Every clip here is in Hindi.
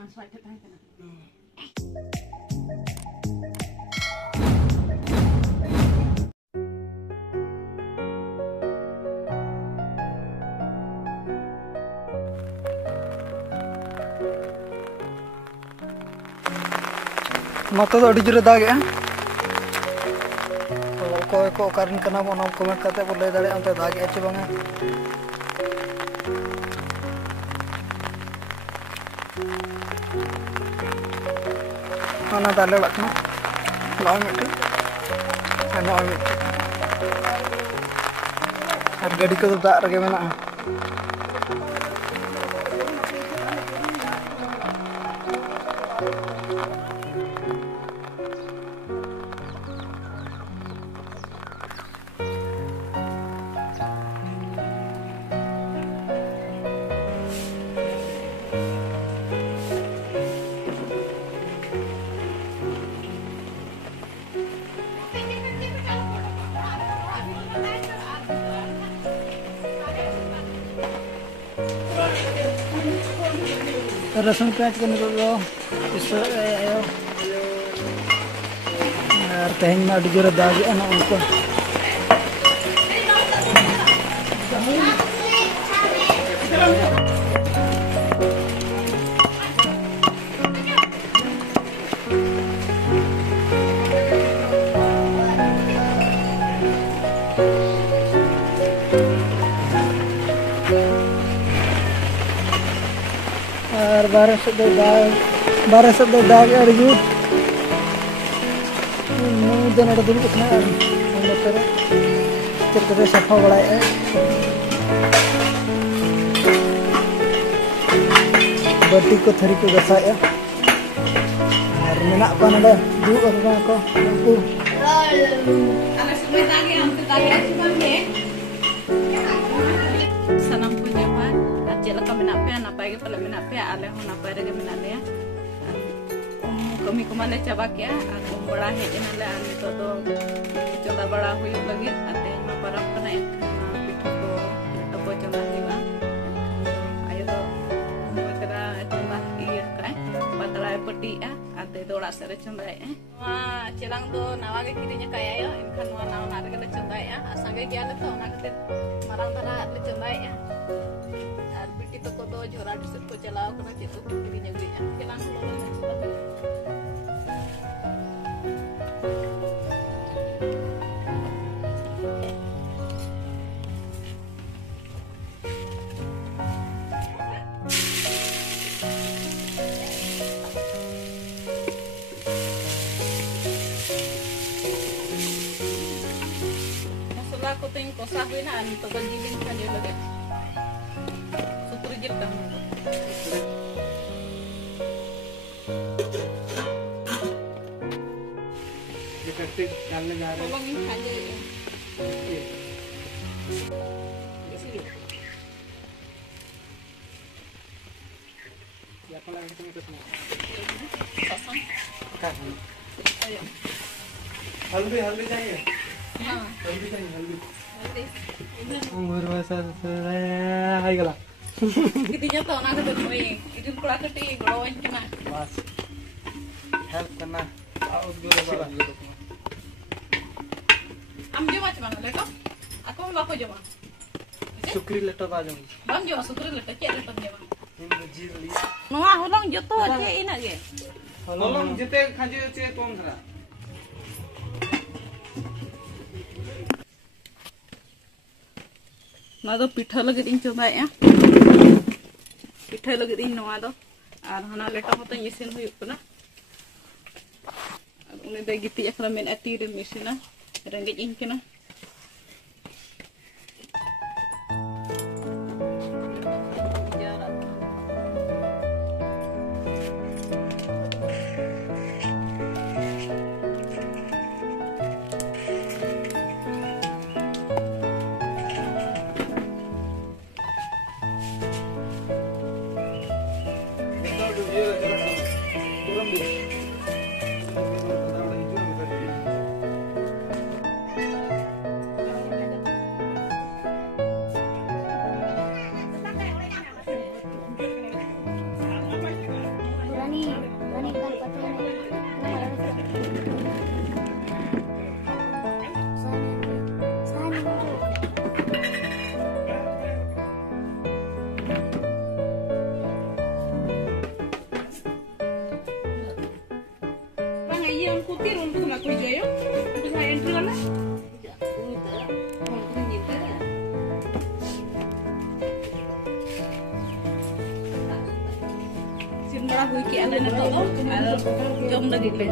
नोते तो अड़ी जोरे दागे तो कोई को कारण कना बो कमेंट करते बो लय दाड़े अंते दागे चे बांगा ana dalle lakna law metti ana metti ar gadi ko da rage mena रसुन प्याज के निकल दो इस यार तेहन में अड़ी जोरे दागे ना उनको बारह से दाग अड़गू दिन दुर्ग सफा बड़ा बाटी को थरी को गसाया मेना को दुर्ग को आले हो नापाय रे मेना ले कमी को माले चाबा के बड़ा हेजना ले आने तो चंदा बड़ा हुई लगे आते मा परब कने पिठो को टपो चंदा हिवा आयो तो मकरा चंदा ये काय पतला पटी आते दोड़ा सरे चंदा वा चेलांग दो नावा के किरिnya kaya yo इनखान वा नाव नारे के चंदा संगे गया ले तो ना के मारांग धरा ले चंदा तो को झोरा डिसट को चलाओ करना चेतो किरी जगह केलांग लो मसाला को तो इन कोसा हुई ना तो गजीलिन का जो लगे डालने जा रहे हल्दी हल्दी चाहिए हल्दी चाहिए हल्दी गला कितनी तो ना के तो इदिन कोड़ा कटी गड़ोइन कना बस हेल्प करना आउट गोरे बड़ा am joma cuma leto aku mau apa joma sukri leto ba joma bang joma sukri leto cek leto joma ini jili noa holong joto cek ina ge holong jete khaje cek tom thara na do pitha lagi din coba ya pitha lagi din noa do ar hana leto hoto isin huyuk kana uni da giti akra men atire misina rengge inkena nyetir untuk aku jayo. Aku saya entry mana? Sin bड़ा हुई कि अलग न तो जम लगी ले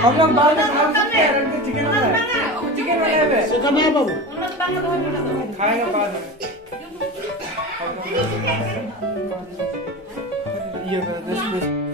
हम लोग बाद में खा सकते हैं रंग चिकन वाला चिकन वाला है सुखा नहीं बाबू खाएगा बाद में ये